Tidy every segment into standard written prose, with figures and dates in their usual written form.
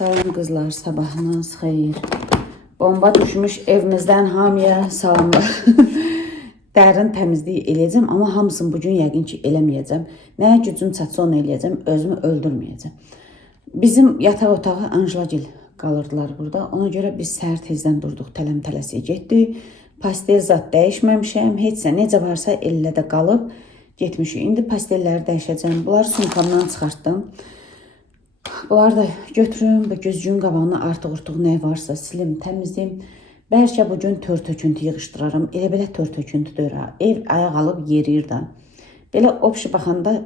Salam qızlar, sabahınız xeyir. Bomba düşmüş evimizdən hamıya salamlar. Dərin təmizlik eləyəcəm, amma hamısını bugün yəqin ki eləməyəcəm. Nəyə gücüm çatsa onu eləyəcəm, özümü öldürməyəcəm. Bizim yataq otağı Anjlagil qalırdılar burada. Ona görə biz səhər tezdən durduq, tələm-tələsiyə getdik. Pastel zat dəyişməmişəm, heçsə necə varsa ellə də qalıb getmişik. İndi pastelləri dəyişəcəm. Bunları sumkamdan çıxartdım. Bunları da götürüm, bu gözcüğün qabağına artıq-urtuq nə varsa silim, təmizliyim. Bəlkə bugün tör-töküntü yığışdıraram. Elə belə tör-töküntüdür ha. Ev ayaq alıb yeriyir da. Belə opşi baxanda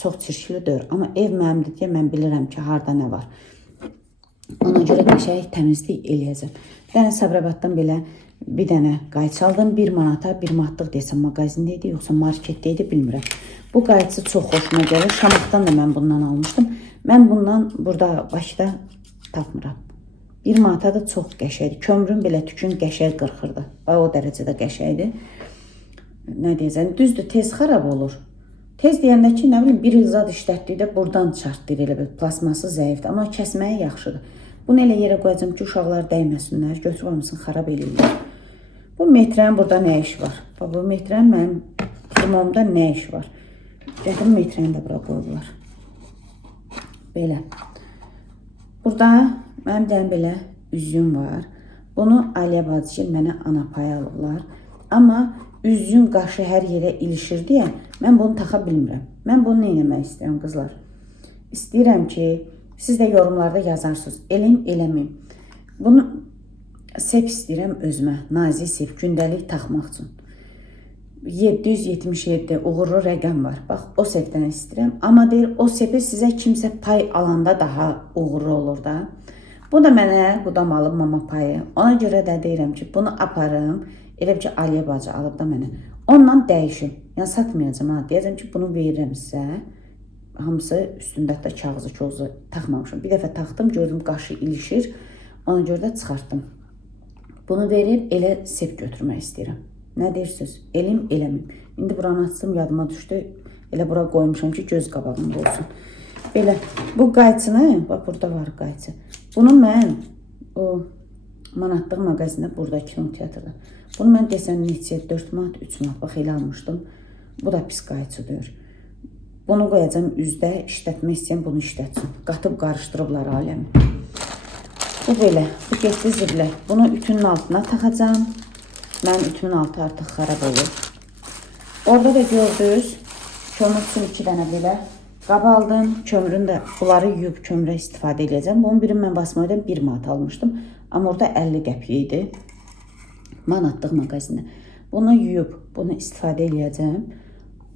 çox çirklidir. Amma ev mənimdir deyə mən bilirəm ki, harda nə var. Ona görə qəşəng təmizlik eləyəcəm. Bir dənə Sabirabaddan belə bir dənə qayçı aldım. 1 manata, 1 manatlıq desəm mağazində idi, yoxsa marketdə idi, bilmirəm. Bu qayçı çox xoşuma gəlir. Şamaxdan da mən bundan almışdım. Mən bundan burada Bakıda tapmıram. 1 manata da çox qəşəkdir. Kömrün belə tükün qəşəng qırxırdı. O dərəcədə qəşəkdir. Nə deyəcəm, düzdür, tez xarab olur. Tez deyəndə ki, nə bilim, bir il zad işlətdikdə buradan çartlayır, elə bir plasması zəifdir. Amma kəsməyi yaxşıdır. Bunu elə yerə qoyacam ki, uşaqlar dəyməsinlər, götürüb hamısını xarab edirlər. Bu metrenin burada nə iş var? Bu metrenin mənim firmamda nə iş var? Gətirin metreni də bura qoyurlar. Belə. Burada mənim də belə üzüyüm var. Bunu Aliyə bacı mənə ana pay alıblar. Amma üzüyün qaşı hər yerə ilişir deyə mən bunu taxa bilmirəm. Mən bunu nə etmək istəyirəm qızlar? İstəyirəm ki, siz də yorumlarda yazarsınız. Eləyim, eləməyim. Bunu sep istəyirəm özümə. Nazik sep, gündəlik taxmaq üçün. 777 uğurlu rəqəm var. Bax, o sepdən istəyirəm. Amma deyir, o sepi sizə kimsə pay alanda daha uğurlu olur da. Bu da mənə qudamalı mama payı. Ona görə də deyirəm ki, bunu aparım. Elə ki, Aliyə bacı alıb da mənə. Ondan dəyişim. Yəni, satmayacam ha. Deyəcəm ki, bunu verirəm sizə. Hamısı üstündə də kağızı taxmamışım. Bir dəfə taxdım, gördüm qaşı ilişir. Ona görə də çıxartdım. Bunu verib elə sep götürmək istəyirəm. Nə deyirsiniz? Elim, eləmiyim. İndi buranı açsam yadıma düşdü. Elə bura qoymuşam ki, göz qabağında olsun. Belə, bu qayçını, bax, burada var qayçı. Bunu mən o manatlıq mağazində, burada kinoteatrda. Bunu mən desəm neçə, 4 manat, 3 manat, bax, elə almışdım. Bu da pis qayçıdır. Bunu qoyacam üzdə, işlətmək istəyən bunu işlətsin. Qatıb qarışdırıblar aləmi. Bu belə, bu getdi ziblə. Bunu ütünün altına taxacam. Mənim ütümün altı artıq xarab olur. Orada da gördünüz, kömür üçün 2 dənə belə qab aldım. Kömürün də bunları yuyub kömürə istifadə edəcəm. Bunun birini mən basmadan 1 manat almışdım. Amma orada 50 qəpiyə idi. Manatlıq mağazində. Bunu yuyub, bunu istifadə edəcəm.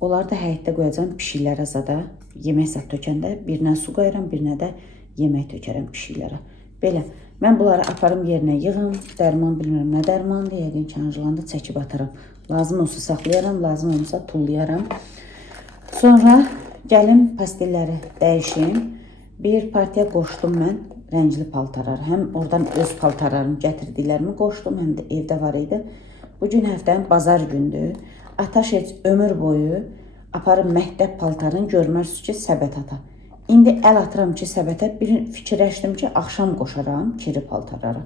Onları da həyətdə qoyacam pişiklərə zada. Yemək zad tökəndə birinə su qoyuram, birinə də yemək tökərəm pişiklərə. Belə. Mən bunları aparım yerinə yığım. Dərman bilmirəm nə dərmandır. Yəqin ki, Anjlanda çəkib ataram. Lazım olsa saxlayaram, lazım olsa tullayaram. Sonra gəlim pastelləri dəyişim. Bir partiya qoşdum mən rəngli paltarlar. Həm oradan öz paltarlarımı gətirdiklərimi qoşdum, həm də evdə var idi. Bugün həftənin bazar gündür. Ataş heç ömür boyu aparım məktəb paltarını görmərsiniz ki, səbət ata. İndi əl atıram ki, səbətə bir fikirləşdim ki, axşam qoşaram kiri paltarlara.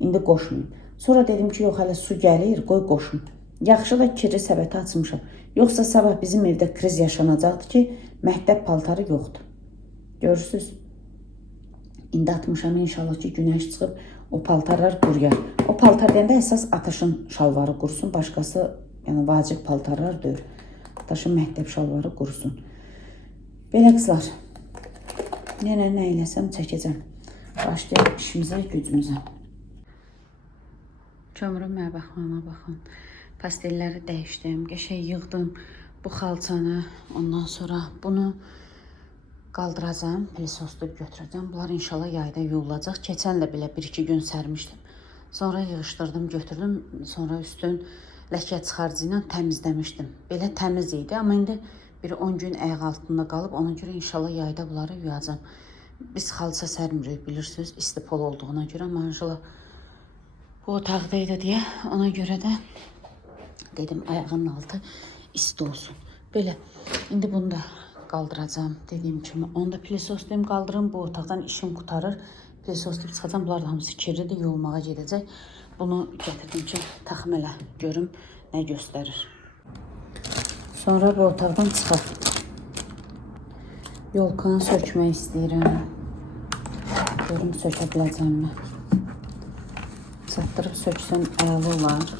İndi qoşmayayım. Sonra dedim ki, yox, hələ su gəlir, qoy qoşum. Yaxşı da kiri səbətə açmışam. Yoxsa sabah bizim evdə kriz yaşanacaqdır ki, məktəb paltarı yoxdur. Görürsünüz? İndi atmışam, inşallah ki, günəş çıxıb, o paltarlar quruyar. O paltar deyəndə əsas Ataşın şalvarı qurusun, başqası, yəni vacib paltarlar deyir. Ataşın məktəb şalvarı qurusun. Belə qızlar. Yenə nə eləsəm çəkəcəm. Başlayaq işimizə, gücümüzə. Kömürün mənə baxmama baxın. Pastellləri dəyişdim, qəşəng yığdım. Bu xalçanı, ondan sonra bunu qaldıracam, pilisoslu götürəcəm. Bunlar inşallah yayda yuyulacaq. Keçən də belə 1-2 gün sərmişdim. Sonra yığışdırdım, götürdüm. Sonra üstün ləkə çıxarıcı ilə təmizləmişdim. Belə təmiz idi, amma indi bir 10 gün ayaq altında qalıb, ona görə inşallah yayda bunları yuyacam. Biz xalça sərmirik, bilirsiniz, istipol olduğuna görə. Manjala bu otaqdaydı deyə, ona görə də dedim, ayağının altı isti olsun. Belə, indi bunu da qaldıracam, dediyim kimi. Onu da pilisoslayım, qaldırım, bu otaqdan işim qutarır. Peysoslub çıxacam. Bunlar da hamısı kirlidir, yolmağa gedəcək. Bunu gətirdim ki, taxım elə görüm nə göstərir. Sonra bu otaqdan çıxaq. Yolkanı sökmək istəyirəm. Görüm sökə biləcəmmi? Çatdırıb söksəm əla olar.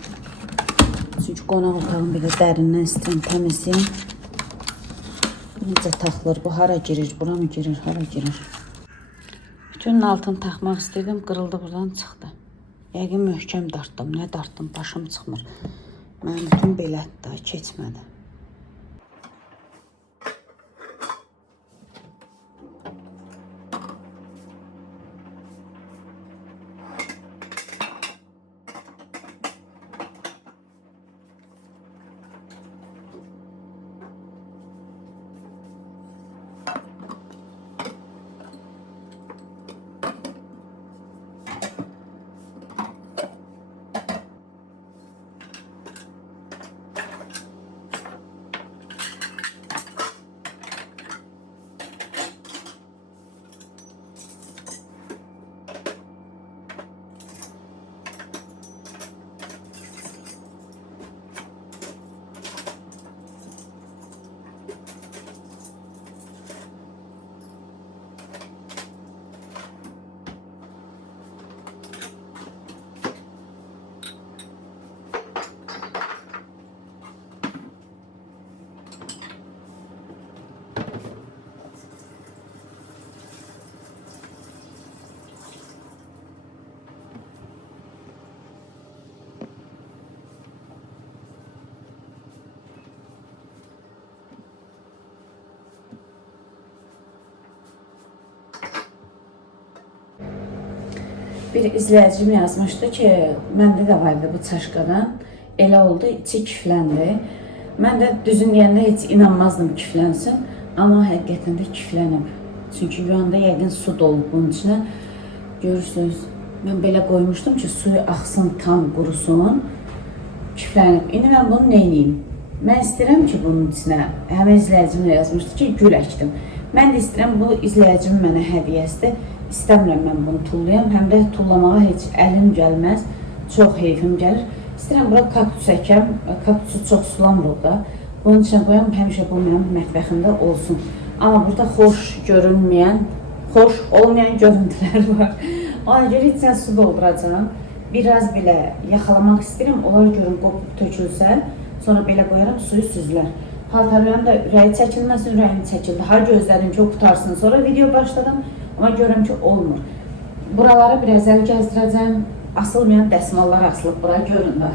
Çünki qonaq otağım belə dərindən istəyirəm təmizləyəm. Necə taxılır bu? Hara girir? Bura mı girir? Hara girir? Bütünün altını taxmaq istəyirdim. Qırıldı, buradan çıxdı. Yəqin möhkəm dartdım. Nə dartdım? Başım çıxmır. Mənim bütün belədir da, keçmədi. Bir izləyicim yazmışdı ki, məndə də vardı bu çaşqadan. Elə oldu, içi kifləndi. Mən də düzün deyəndə heç inanmazdım kiflənsin. Amma həqiqətən də kiflənib. Çünki yanda yəqin su dolub bunun içinə. Görürsünüz, mən belə qoymuşdum ki, suyu axsın, tam qurusun. Kiflənib. İndi mən bunu neyniyim? Mən istəyirəm ki, bunun içinə, həmin izləyicim də yazmışdı ki, gül əkdim. Mən də istəyirəm, bu izləyicim mənə hədiyyəsidir. İstəmirəm mən bunu tullayam, həm də tullamağa heç əlim gəlməz, çox heyfim gəlir. İstəyirəm bura kaktus əkəm, kaktusu çox sulamırıq da. Bunun içinə qoyam, həmişə bu mənim mətbəximdə olsun. Amma burada xoş görünməyən, xoş olmayan görüntülər var. Ona görə içinə su dolduracağım. Biraz belə yaxalamaq istəyirəm, onlar görün qopub tökülsə, sonra belə qoyaram, suyu süzülər. Paltarlarım da ürəyi çəkilməsin, ürəyim çəkildi. Har gözlədim ki, o qutarsın, sonra video başladım. Amma görürəm ki, olmur. Buralara biraz əl gəzdirəcəm. Asılmayan dəsmallar asılıb bura, görün də.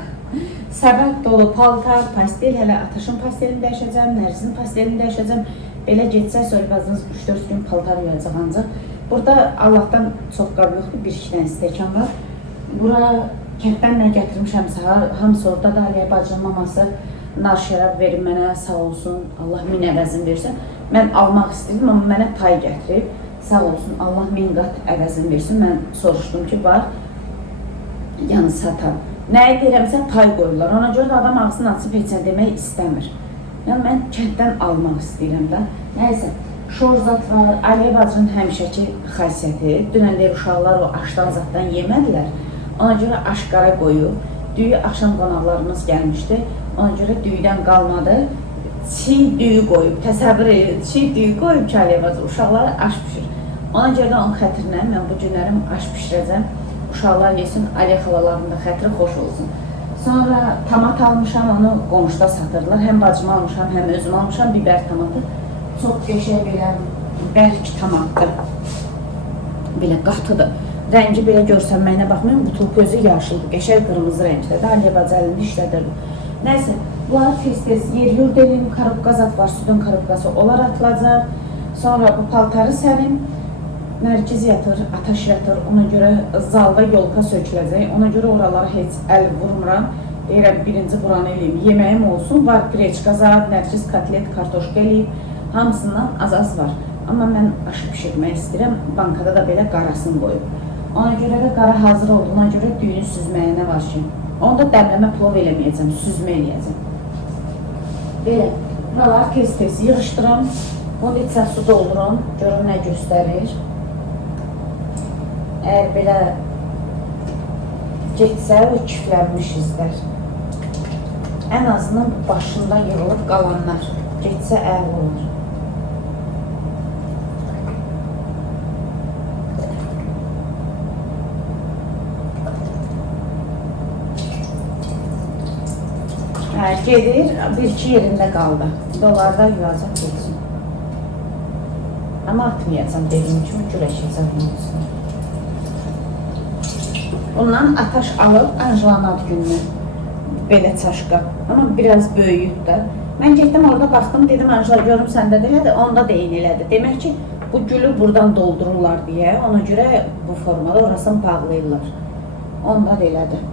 Səbət dolu paltar, pastel, hələ Ataşın pastelini dəyişəcəm, Nərzinin pastelini dəyişəcəm. Belə getsə, söyləyəcəksiniz 3-4 gün paltar yuyacaq ancaq. Burada Allahdan çox qab yoxdur, 1-2 dənə stəkan var. Bura kənddən nə gətirmişəmsə, hamısı orada da Aliyə bacının maması nar şərab verir mənə, sağ olsun, Allah min əvəzini versin. Mən almaq istəyirdim, amma mənə pay gətirib. Sağ olsun, Allah min qat əvəzini versin. Mən soruşdum ki, var, yəni satan. Nəyi deyirəmsə pay qoyurlar. Ona görə də adam ağzını açıb heç nə demək istəmir. Yəni mən kənddən almaq istəyirəm də. Nəysə, şorzat var, Aliyə bacının həmişəki xasiyyəti. Dünən deyir, uşaqlar o aşdan zatdan yemədilər. Ona görə aşqara qoyub. Düyü axşam qonaqlarımız gəlmişdi. Ona görə düyüdən qalmadı. Çiğ düyü qoyub, təsəvvür edin, çiğ düyü qoyub ki, Aliyə bacı uşaqlara aş pişir. Ona görə də onun xətrinə mən bu günlərim aş pişirəcəm. Uşaqlar yesin, Aliyə xalalarının da xətri xoş olsun. Sonra tomat almışam, onu qonşuda satırlar. Həm bacıma almışam, həm özüm almışam biber tomatı. Çox qəşəng belə bərk tomatdır. Belə qatıdır. Rəngi belə görsənməyinə baxmayın, bu gözü yaşıldır, qəşəng qırmızı rəngdədir. Aliyə bacı əlində işlədirdi. Nəysə, bunları tez-tez yer yurdelim, karobka zat var, südün karobkası, onlar atılacaq. Sonra bu paltarı sərim, Nərgiz yatır, Ataş yatır, ona görə zalda yolka söküləcək. Ona görə oralara heç əl vurmuram. Deyirəm, birinci buranı eləyim, yeməyim olsun, var greçka zat, Nərgiz kotlet, kartoşka eləyib, hamısından az-az var. Amma mən aşı pişirmək istəyirəm, bankada da belə qarasını qoyub. Ona görə də qara hazır olduğuna görə düyünü süzməyinə var ki. Onda dəmləmə plov eləməyəcəm, süzmə eləyəcəm. Belə, buraları tez-tez yığışdıram. Bunu içə su doldurum, görün nə göstərir. Əgər belə getsə, o kiflənmiş izlər. Ən azından başında yığılıb qalanlar getsə əl olur. Gedir, bir-iki yerində qaldı. Dolarda yuvacaq geçsin. Ama atmayacağım dediyim kimi güləşəcəm bunun üstüne. Bundan ataş alıb Anjelanın ad gününü belə çaşqa. Ama biraz böyüyüb də. Mən getdim orada baxdım, dedim Anjela görüm səndə də elədi, onda da eyni elədi. Demək ki, bu gülü buradan doldururlar deyə, ona görə bu formada orasını bağlayırlar. Onda da elədi.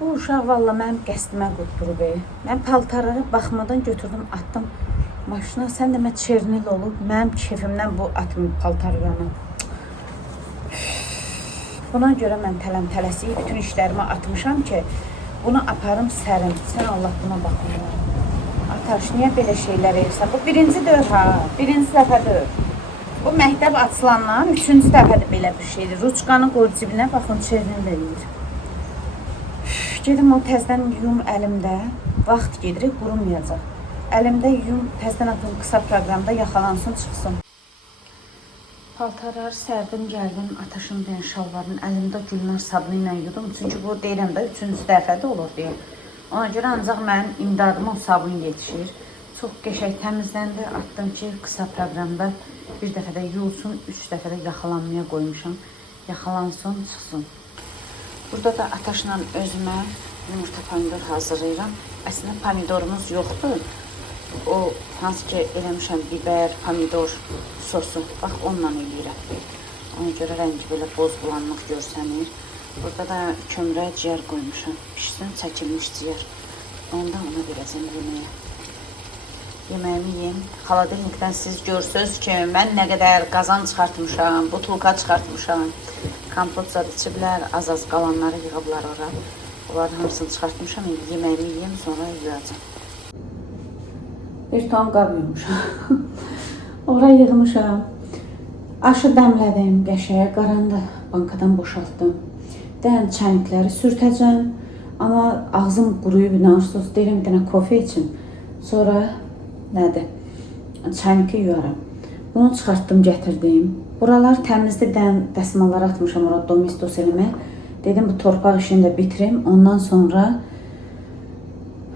Bu uşaq valla mənim qəsdimə qutdurub. Mən paltarlara baxmadan götürdüm, attım maşına. Sən demə çernil olub, mənim keyfimdən bu atım paltar yanı. Buna görə mən tələm-tələsiyi bütün işlərimi atmışam ki, bunu aparım sərim. Sən Allah buna baxmıyor. Ataş, niyə belə şeylər edirsən? Bu birinci dör ha, birinci dəfə dör. Bu məktəb açılandan üçüncü dəfədir belə bir şeydir. Ruçkanı qoy cibinə, baxın çernil eləyir. Gedim o təzdən yum əlimdə, vaxt gedirik, qurumayacaq. Əlimdə yum, təzdən atım qısa proqramda yaxalansın, çıxsın. Paltarları sərdim, gəldim, ataşım deyən şalvarın əlimdə gülmər sabunu ilə yudum. Çünki bu deyirəm də üçüncü dəfədə olur deyə. Ona görə ancaq mənim imdadıma o sabun yetişir. Çox qəşəng təmizləndi, atdım ki, qısa proqramda bir dəfədə yuyulsun, 3 dəfədə yaxalanmaya qoymuşam. Yaxalansın, çıxsın. Burada da ataşla özümə yumurta pomidor hazırlayıram. Əslində pomidorumuz yoxdur. O hansı ki eləmişəm biber, pomidor sosu. Bax onunla eləyirəm. Ona görə rəngi belə boz bulanlıq görsənir. Burada da kömrə ciyər qoymuşam. Pişsin, çəkilmiş ciyər. Onda ona verəcəm yeməyə. Yeməyimi yiyeyim. Xaladelnikdən siz görsünüz ki, mən nə qədər qazan çıxartmışam, butulka çıxartmışam. Kompot zad içiblər, az-az qalanları yığıblar ora. Onların hamısını çıxartmışam, yeməyimi yiyeyim, sonra yuyacam. Bir ton qab yumuşam. Ora yığmışam. Aşı dəmlədim, qəşəyə qarandı, bankadan boşaltdım. Dən çənikləri sürtəcəm. Amma ağzım quruyub, narsız deyirəm, bir dənə kofe için. Sonra nədir? Çəniki yuyaram. Bunu çıxartdım, gətirdim. Buralar təmizli dəsmallar atmışam orada domestos eləmək. Dedim bu torpaq işini də bitirim. Ondan sonra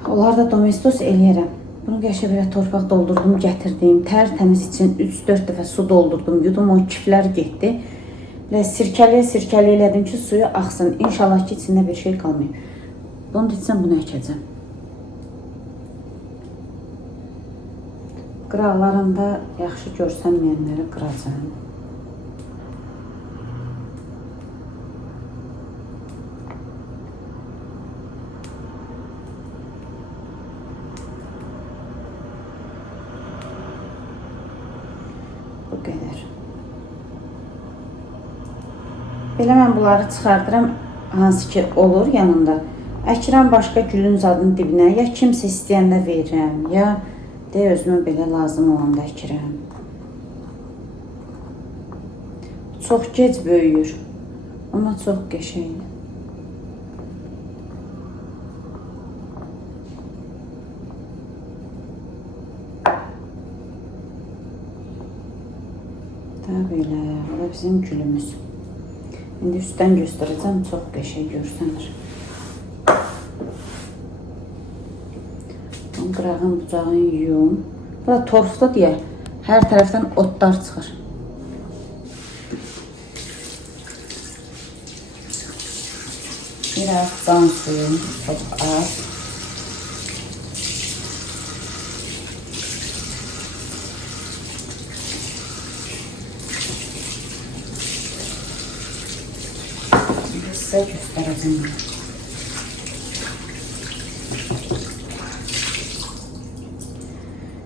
onlar da domestos eləyərəm. Bunu qəşəng belə torpaq doldurdum, gətirdim. Tərtəmiz için 3-4 dəfə su doldurdum. Yudum, o kiflər getdi. Və sirkəliyə elədim ki, suyu axsın. İnşallah ki, içində bir şey qalmayıb. Bunu desəm, bunu əkəcəm. Qıraqlarında yaxşı görsənməyənləri qıracam. Bu qədər. Belə mən bunları çıxardıram, hansı ki olur yanında. Əkirəm başqa gülün zadının dibinə, ya kimsə istəyəndə verirəm, ya de özümə belə lazım olanda əkirəm. Çox gec böyüyür, amma çox qəşəngdir. Da belə, bu da bizim gülümüz. İndi üstdən göstərəcəm, çox qəşəng görsənir. Qırağın, bucağın yuyum. Bu da torfda deyə hər tərəfdən otlar çıxır. Biraz can suyum, çox az. Sizə göstərəcəm.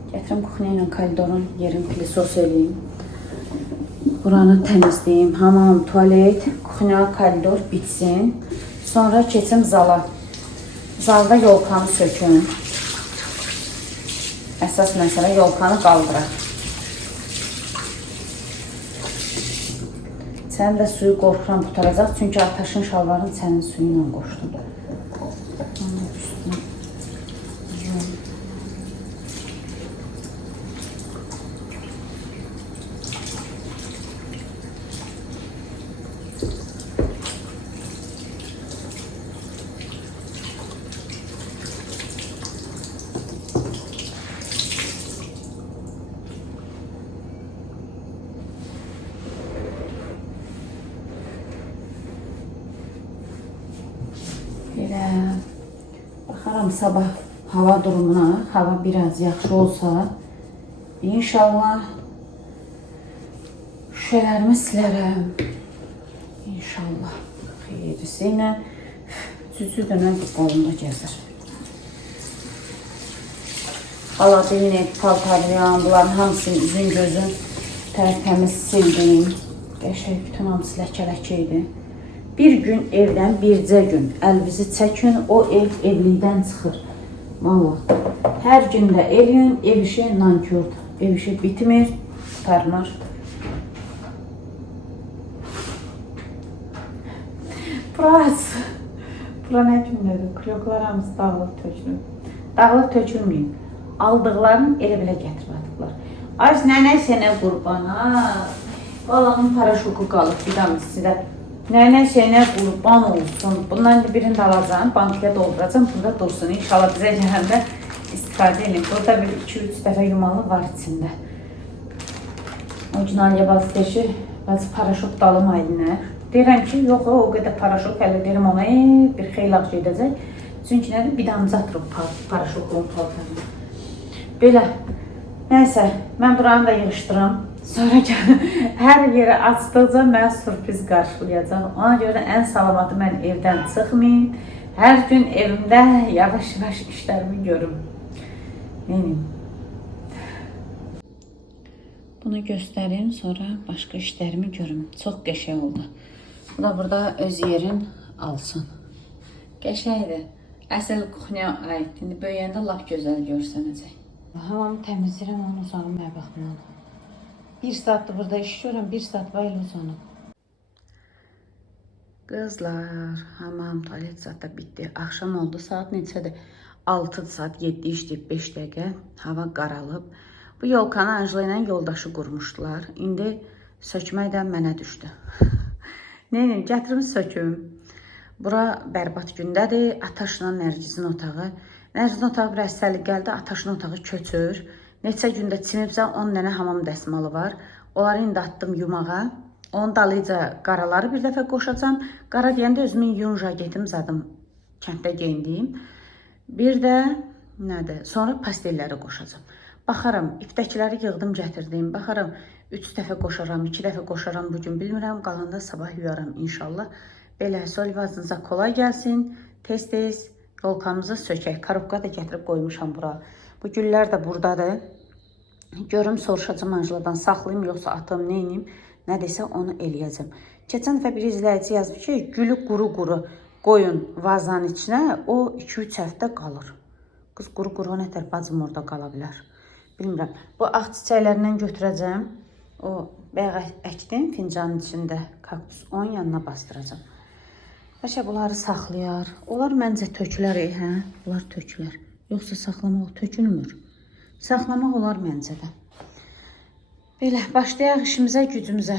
Gətirəm kuxnya ilə koridorun yerin pilisos eləyim. Buranı təmizləyim. Hamam, tualet, kuxnya, koridor bitsin. Sonra keçim zala. Zalda yolkanı sökün. Əsas məsələ yolkanı qaldıraq. Sən də suyu qorxuram qutaracaq. Çünki Ataşın şalvarın sənin suyu ilə qoşdum. Belə baxaram sabah hava durumuna. Hava biraz yaxşı olsa inşallah şüşələrimi silərəm. İnşallah. Xeyirlisi ilə cücü dönən qolunda gəzir. Xalatini, paltarlayan, bunların hamısını üzün gözün tərtəmiz sildim. Qəşəng bütün hamısı ləkə-ləkə idi. Bir gün evdən bircə gün əlinizi çəkin, o ev evlilikdən çıxır. Vallahi. Hər gün də eləyin, ev işi nankördür. Ev işi bitmir, tutarmır. Bura nə cümlədir? Kroklar hamısı dağılıb tökülür. Dağılıb tökülməyib. Aldıqlarını elə-belə gətirmədik. Aç nənə sənə qurbana. Balanın paraşoku qalıb, bir daha sizə. Nənə sənə qurban olsun. Bundan birini də alacağım, bankaya dolduracağım. Burada dursun. İnşallah bizə gələndə istifadə edin. Burada bir 2-3 dəfə yumalı var içində. O gün Aliyə bazı deyir, bazı paraşok dalım əlinə. Deyirəm ki, yox, o qədər paraşok hələ deyirəm ona, bir xeyli ağ gedəcək. Çünki nədir? Bir damcı atırıb paraşokun paltarına. Belə, nəysə, mən buranı da yığışdırım. Sonra hər yeri açdıqca mən sürpriz qarşılayacaq. Ona görə ən salamatı mən evdən çıxmayayım. Hər gün evimdə yavaş-yavaş işlərimi görüm. Neyim? Bunu göstərim, sonra başqa işlərimi görüm. Çox qəşəng oldu. Bu da burada öz yerin alsın. Qəşəngdir. Əsl kuxnyaya aid. İndi böyüyəndə lap gözəl görsənəcək. Hamamı təmizləyirəm, onu uzanım mətbəximdən. 1 saatdır burada iş görürəm, 1 saat var elə uzanım. Qızlar, hamam, tualet zaten bitdi. Axşam oldu, saat neçədir? 6 saat, 7 işləyib 5 dəqiqə. Hava qaralıb. Bu yolkanı Anjela ilə yoldaşı qurmuşdular. İndi sökməkdən mənə düşdü. Neyim, gətirim söküm. Bura bərbad gündədir. Ataşla Nərgizin otağı. Nərgizin otağı biraz səliqəlidir. Ataşın otağı köçür. Neçə gündə çinibsə 10 dənə hamam dəsmalı var. Onları indi atdım yumağa. Onun dalıca qaraları bir dəfə qoşacam. Qara deyəndə özümün yun jaketim zadım kənddə geyindiyim. Bir də nədir? Sonra pastellləri qoşacam. Baxaram, ipdəkiləri yığdım, gətirdim. Baxaram, 3 dəfə qoşaram, 2 dəfə qoşaram bugün bilmirəm. Qalanda sabah yuyaram inşallah. Belə, solvazınıza kolay gəlsin. Tez-tez yolkamızı sökək. Karobka da gətirib qoymuşam bura. Bu güllər də buradadır. Görüm, soruşacam Anjeladan, saxlayayım, yoxsa atım, neyim, nə desə onu eləyəcəm. Keçən dəfə bir izləyici yazmış ki, gülü quru-quru qoyun vazanın içinə, o 2-3 həftə qalır. Qız quru-quru o nətər bacım orada qala bilər. Bilmirəm. Bu ağ çiçəklərindən götürəcəm. O bayaq əkdim fincanın içində kaktus. Onun yanına bastıracam. Bəlkə bunları saxlayar. Onlar məncə tökülər, hə? Bunlar tökülər. Yoxsa saxlamaq tökülmür. Saxlamaq olar məncə də. Belə, başlayaq işimizə, gücümüzə.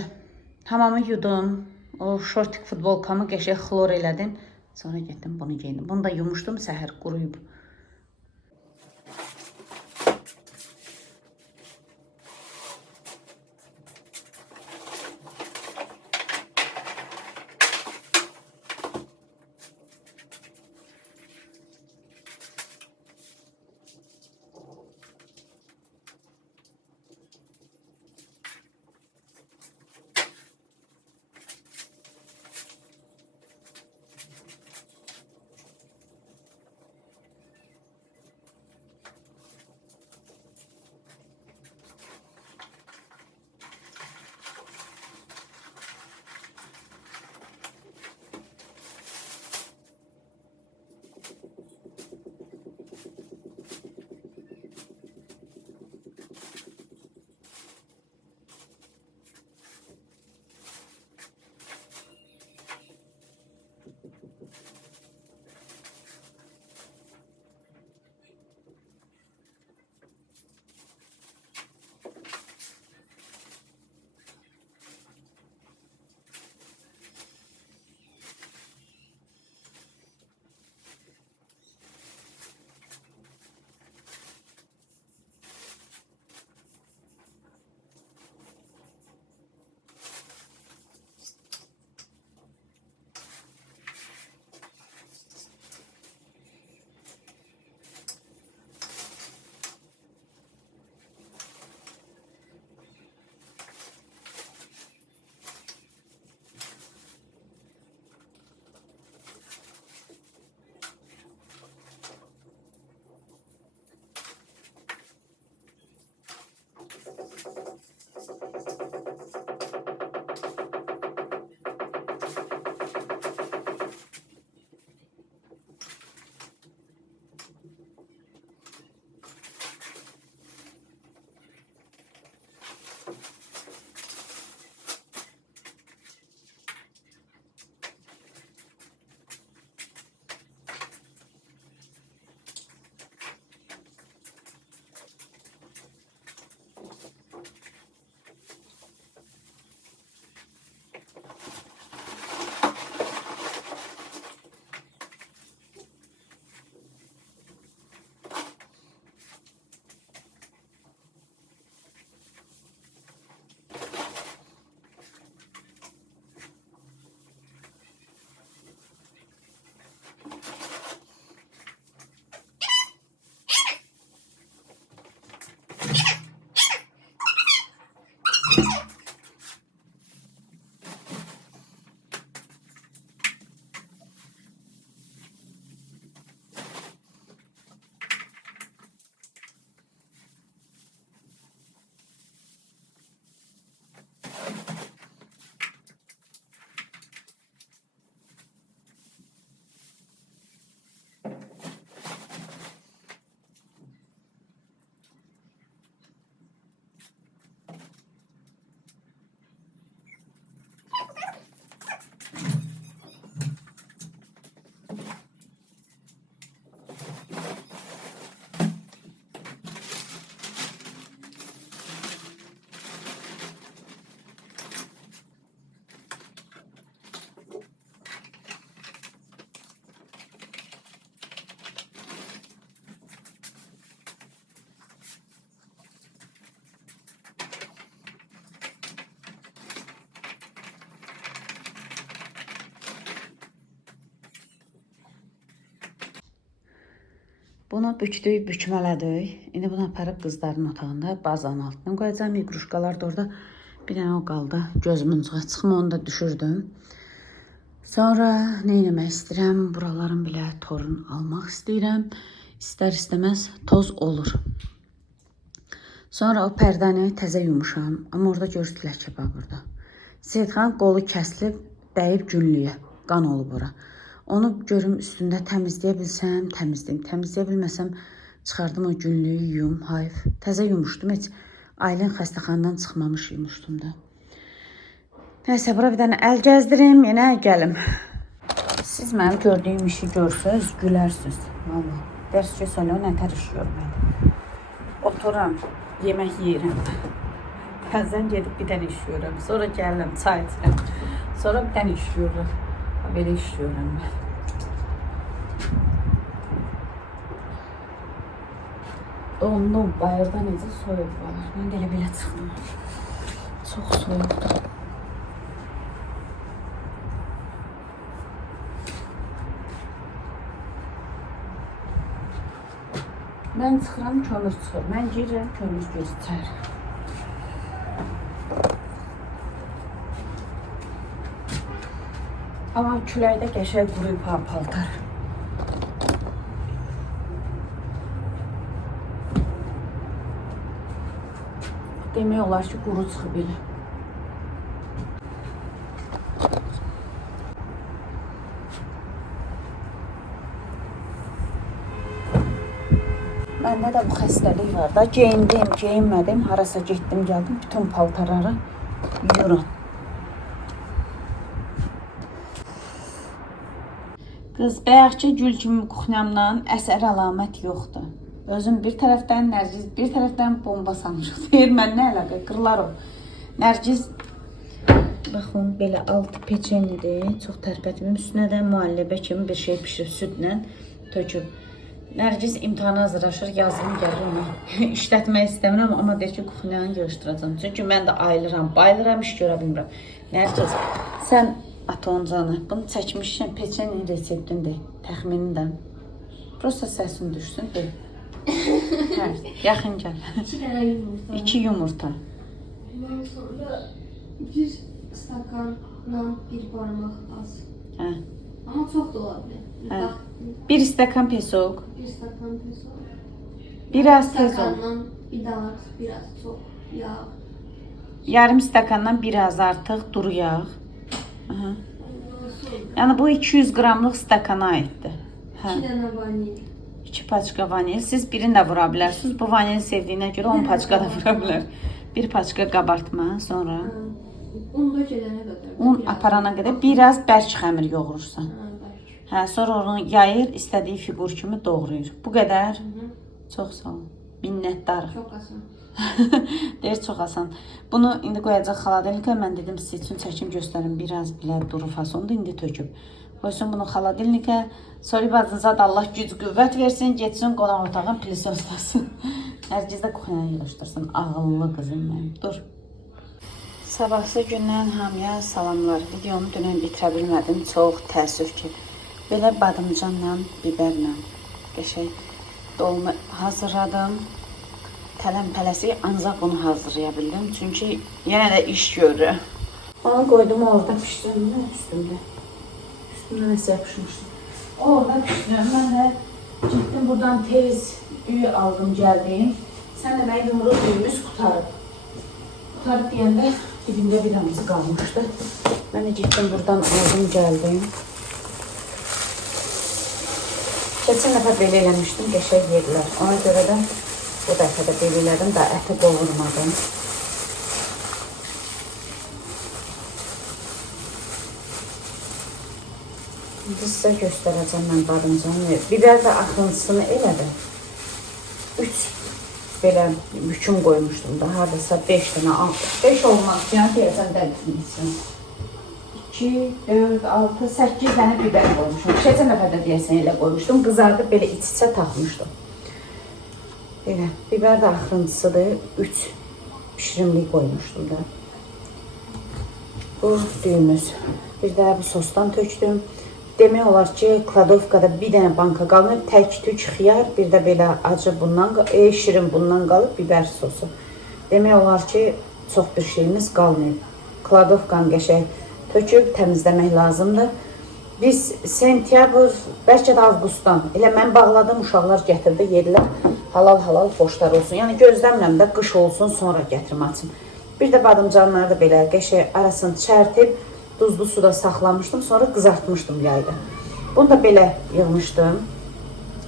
Hamamı yudum. O şortik futbolkamı qəşəng xlor elədim. Sonra getdim bunu geyindim. Bunu da yumuşdum, səhər quruyub. Bunu bükdük, bükmələdik. İndi bunu aparıb qızların otağında bazanın altına qoyacağım. İqruşkalar da orada. Bir dənə o qaldı. Gözümün çıxma onu da düşürdüm. Sonra nə etmək istəyirəm? Buraların belə torun almaq istəyirəm. İstər istəməz toz olur. Sonra o pərdəni təzə yumuşam. Amma orada görürsünüz ləkə var burada. Seyidxan qolu kəsilib, dəyib günlüyə. Qan olub ora. Onu görüm üstündə təmizləyə bilsəm, təmizləyim. Təmizləyə bilməsəm, çıxardım o günlüyü yum, hayf. Təzə yumuşdum, heç Aylin xəstəxanadan çıxmamış yumuşdum da. Nəysə, bura bir dənə əl gəzdirim, yenə gəlim. Siz mənim gördüyüm işi görsünüz, gülərsiniz. Vallahi. Dərs ki, sonra nətər işliyorum mən. Oturam, yemək yeyirəm. Bəzən gedib bir dənə işliyorum. Sonra gəlirəm, çay içirəm. Sonra bir dənə işliyorum. Belə işliyorum mən. Dondum, bayırda necə soyuq var. Mən də elə çıxdım. Çox soyuqdur. Mən çıxıram, kömür çıxır. Mən girirəm, kömür göstər. Amma küləkdə qəşəng quruyub paltar. Demək olar ki, quru çıxıb elə. Məndə də bu xəstəlik var da. Geyindim, geyinmədim, harasa getdim, gəldim. Bütün paltarları yuyuram. Qız, bayaqki gül kimi kuxnyamdan əsər əlamət yoxdur. Özüm bir tərəfdən Nərgiz, bir tərəfdən bomba sanmışıq. Deyir, mən nə əlaqə, qırlar o. Nərgiz, baxın, belə altı peçenidir. Çox tərpətməyim. Üstünə də müəllibə kimi bir şey pişirib, südlə töküb. Nərgiz imtihana hazırlaşır, yazılım gəlir ona. İşlətmək istəmirəm, amma deyir ki, kuxnyanı yığışdıracam. Çünki mən də ayılıram, bayılıram, iş görə bilmirəm. Nərgiz, sən Atoncanı, bunu çəkmişəm, peçenin reseptini təxmini də. Prosta səsin düşsün, deyil. Hə, yaxın gəl. 2 dənə yumurta. 2 yumurta. Ondan sonra 1 stakandan 1 barmaq az. Hə. Amma çox da ola bilər. Hə. 1 stakan pesoq. 1 stakan peso. Biraz tez ol. Stakandan biraz çox yağ. Yarım stakandan biraz artıq duru yağ. Aha. Yəni bu 200 qramlıq stakana aiddir. Hə. 2 dənə vanil. 2 paçka vanil. Siz birini də vura bilərsiniz. Bu vanil sevdiyinə görə 10 paçka da vura bilər. 1 paçka qabartma, sonra Un da gələnə qədər. un aparana qədər biraz bərk xəmir yoğurursan. Hə, sonra onu yayır, istədiyi fiqur kimi doğrayır. Bu qədər. Çox sağ ol. Minnətdarım. Çox asan. Deyir, çox asan. Bunu indi qoyacaq xaladelnikə. Mən dedim, siz üçün çəkim göstərim. Biraz bilə duru fasonda indi töküb. Qoysun bunu xaladelnikə. Sonra bacınıza da Allah güc qüvvət versin. Getsin qonaq otağın pilisi ustasın. Nərgiz də kuxnyaya yığışdırsın. Ağıllı qızım mənim. Dur. Sabahsı gündən hamıya salamlar. Videomu dünən bitirə bilmədim. Çox təəssüf ki. Belə badımcanla, biberlə qəşəng dolma hazırladım. Tələmpələsi ancaq bunu hazırlaya bildim. Çünki yenə də iş görür. Onu qoydum orada pişdim. Üstümdə. Üstümdə nəsə yapışmışdı. Orada pişdim. Mən də getdim buradan tez üy aldım, gəldim. Sən də mənə yumruq düyümüz qutarıb. Qutarıb deyəndə dibində bir damcı qalmışdı. Mən də getdim buradan aldım, gəldim. Keçən dəfə belə eləmişdim, qəşəng yedilər. Ona görə də bu dəfə də belə elədim, da əti qovurmadım. İndi sizə göstərəcəm mən badımcanı. Biber də axıncısını elədim. 3 belə müküm qoymuşdum da, haradasa 5 dənə, 5 olmaz, yəni deyəcəm dəlisin. 2, 4, 6, 8 dənə biber qoymuşum. Keçən dəfə də deyəsən elə qoymuşdum, qızardıb belə iç-içə taxmışdım. Elə, biber də axırıncısıdır, 3 pişirimlik qoymuşdum da. Bu düyümüz. Bir də bu sosdan tökdüm. demək olar ki, kladovkada bir dənə banka qalmayıb, tək tük xiyar, bir də belə acı bundan, şirin bundan qalıb, biber sosu. Demək olar ki, çox bir şeyimiz qalmayıb. Kladovkanı qəşəng töküb təmizləmək lazımdır. Biz sentyabr, bəlkə də avqustdan, elə mən bağladım, uşaqlar gətirdi, yedilər. Halal xoşlar olsun. Yəni gözləmirəm də qış olsun, sonra gətirim açım. Bir də badımcanları da belə qəşəng arasını çərtib, duzlu suda saxlamışdım, sonra qızartmışdım yayda. Bunu da belə yığmışdım,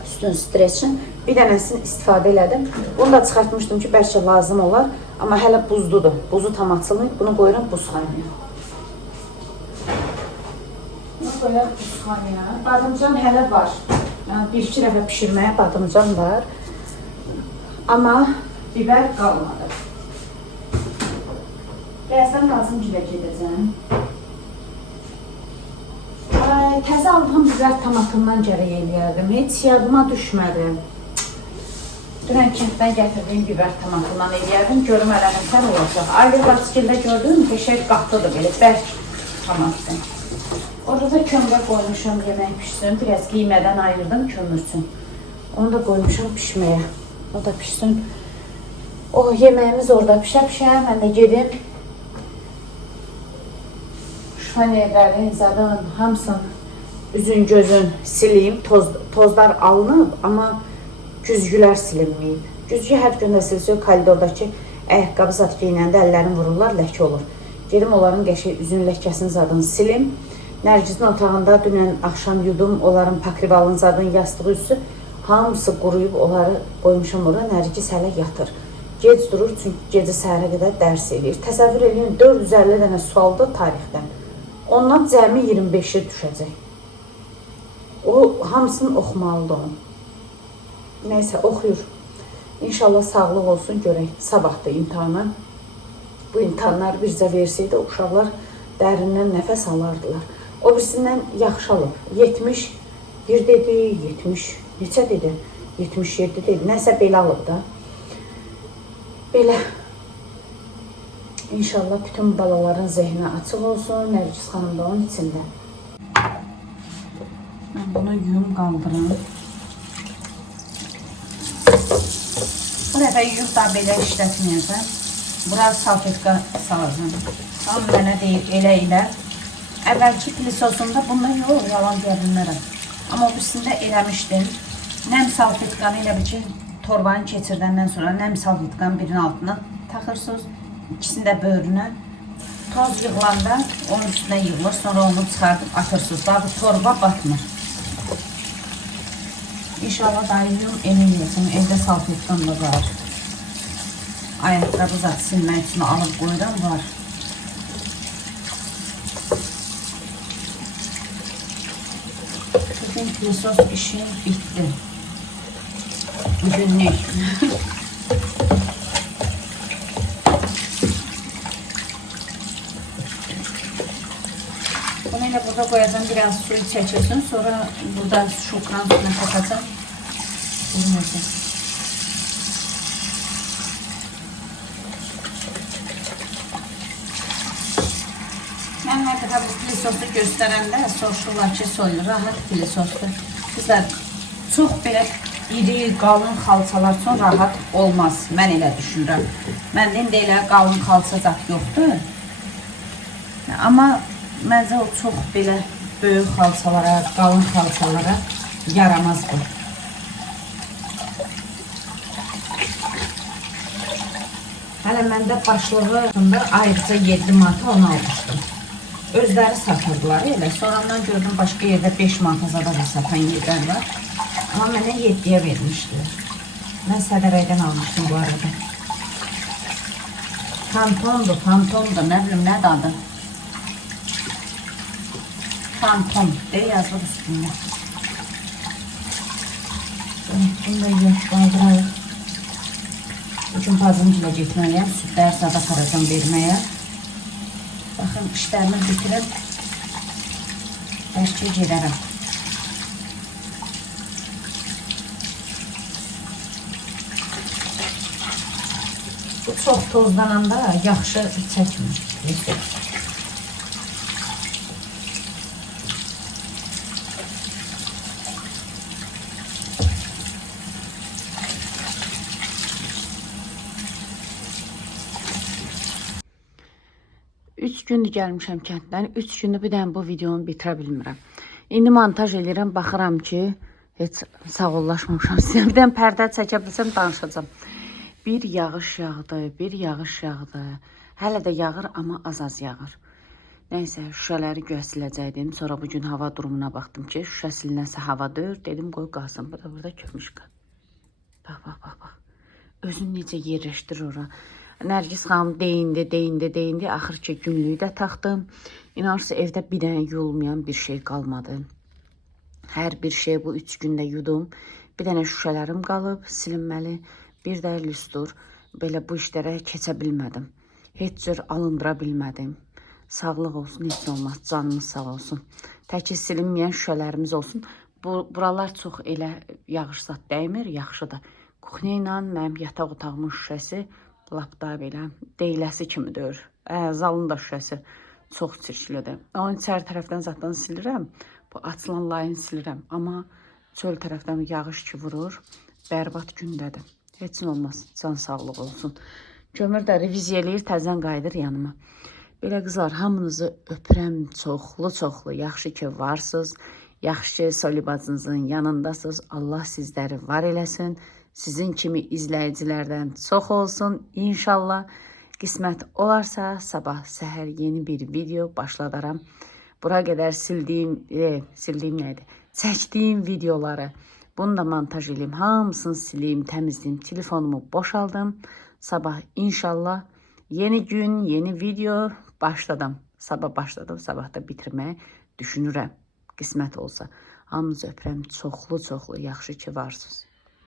üstün streçin. Bir dənəsini istifadə elədim. Bunu da çıxartmışdım ki, bəlkə lazım olar. Amma hələ buzludur. Buzu tam açılmayıb. Bunu qoyuram buzxanaya. Bunu qoyuram buzxanaya. Badımcan hələ var. Yəni, bir-iki dəfə pişirməyə badımcan var. Amma biber qalmadı. Birazdan lazım gilə gedəcəm. Təzə aldığım biber tomatından gərək eləyərdim. Heç yadıma düşmədi. Dünən kənddən gətirdiyim biber tomatından eləyərdim. Görüm hələ nətər olacaq. Ayrı baskildə gördüm, qəşəng qatlıdır belə, bərk tomatdır. Orada da kömrə qoymuşam yemək pişsin. Biraz qiymədən ayırdım kömürsün. Onu da qoymuşam pişməyə. O da pişsin. O yeməyimiz orada pişə-pişə. Mən də gedim. Şufaniyələrin, zaten hamısını üzün gözün sileyim. Tozlar alınıb, amma güzgülər silinməyib. Güzgü hər gün də silsə, koridordakı ayaqqabı zat geyinəndə əllərini vururlar, ləkə olur. Gedim onların qəşəng üzün ləkəsini zadını silim. Nərgizin otağında dünən axşam yudum, onların pakrivalın zadını yastığı üstü hamısı quruyub, onları qoymuşam orada. Nərgiz hələ yatır. Gec durur, çünki gecə səhərə qədər dərs eləyir. Təsəvvür edin, 450 dənə sualda tarixdən. Ondan cəmi 25'e düşəcək. O hamısını oxumalıdır onun. Neyse oxuyur. İnşallah sağlıq olsun, görək. Sabahdır imtihana. Bu imtihanlar bizə versəydi, uşaqlar dərindən nəfəs alardılar. O birisindən yaxşı alıb. 71 dedi, 70, neçə dedi? 77 dedi. Nəsə belə alıb da. Belə. İnşallah bütün balaların zehni açıq olsun. Nərgiz xanım da onun içində. Mən bunu yuyum qaldırım. Bu dəfə yuyub da belə işlətməyəcəm. Biraz salfetka salacağım. Tam mənə deyib elə. Əvvəlki plisosunda bundan yox, yalan deyə bilmərəm. Amma o birisində eləmişdim. Nəm salfetkanı ilə bir ki, torbanı keçirdəndən sonra nəm salfetkanın birinin altına taxırsınız. İkisini də böyrünə. Toz yığılanda onun üstünə yığılır. Sonra onu çıxardıb atırsınız. Daha bu torba batmır. İnşallah daim eləyəcəm. Evdə salfetkan da var. Ayaqqabı zat silmək üçün alıb qoyuram var. Bugün pisos işim bitdi. Bugünlük. Bunu ile burada koyacağım, biraz suyu çekilsin. Sonra burada şokran üstüne katacağım. Ben ne kadar bu pilisosu göstərəndə soruşurlar ki, soylu, rahat pilisosdur. Bizlər çox belə iri, qalın xalçalar üçün rahat olmaz. Mən elə düşünürəm. Məndə indi elə qalın xalça zat yoxdur. Amma məncə o çox belə böyük xalçalara, qalın xalçalara yaramaz bu. Hələ məndə başlığı ayrıca 7 manata onu almışdım. Özləri satırdılar elə. Sonradan gördüm başqa yerdə 5 manata da satan yerlər var. Amma mənə 7'ye vermişdilər. Mən Sədərəydən almışdım bu arada. Pantondur, nə bilim nədir adı. Panton deyə yazılır üstündə. Bunu da yiyək qaldırayıq. Bugün bacımcıla getməliyəm. Südlər zada aparacam verməyə. Baxın, işlərimi bitirib bəlkə gedərəm. Bu çox tozlananda yaxşı çəkmir. 3 gündür gəlmişəm kənddən. 3 gündür bir dənə bu videonu bitirə bilmirəm. İndi montaj edirəm, baxıram ki, heç sağollaşmamışam. Sizə bir dənə pərdə çəkə bilsəm danışacağam. Bir yağış yağdı, bir yağış yağdı. Hələ də yağır, amma az-az yağır. Nəysə, şüşələri göyə siləcəkdim. Sonra bugün hava durumuna baxdım ki, şüşə silinəsə havadır. Dedim, qoy qalsın. Burada kömüşqa. Bax. Özünü necə yerləşdirir ora. Nərgiz xanım deyindi. Axır ki, günlüyü də taxdım. İnanırsınız, evdə bir dənə yuyulmayan bir şey qalmadı. Hər bir şey bu 3 gündə yudum. Bir dənə şüşələrim qalıb, silinməli. Bir də lüstur. Belə bu işlərə keçə bilmədim. Heç cür alındıra bilmədim. Sağlıq olsun, heç olmaz, canımız sağ olsun. Təki silinməyən şüşələrimiz olsun. Buralar çox elə yağış zat dəymir, yaxşıdır. Kuxnya ilə mənim yataq otağımın şüşəsi lap da belə deyiləsi kimidir. Zalın da şüşəsi çox çirklidir. Onun içəri tərəfdən zatdan silirəm. Bu açılan layını silirəm. Amma çöl tərəfdən yağış ki vurur. Bərbad gündədir. Heç olmaz, can sağlıq olsun. Kömür də reviziya eləyir, təzən qayıdır yanıma. Belə qızlar, hamınızı öpürəm çoxlu. Yaxşı ki varsınız. Yaxşı ki Solibacınızın yanındasınız. Allah sizləri var eləsin. Sizin kimi izləyicilərdən çox olsun. İnşallah qismət olarsa sabah səhər yeni bir video başladaram. Bura qədər çəkdiyim videoları, bunu da montaj edeyim, hamısını sileyim, təmizleyeyim, telefonumu boşaldım. Sabah inşallah yeni gün, yeni video başladım. Sabah başladım, sabah da bitirməyi düşünürəm. Qismət olsa. Hamınızı öpürəm çoxlu. Yaxşı ki varsınız.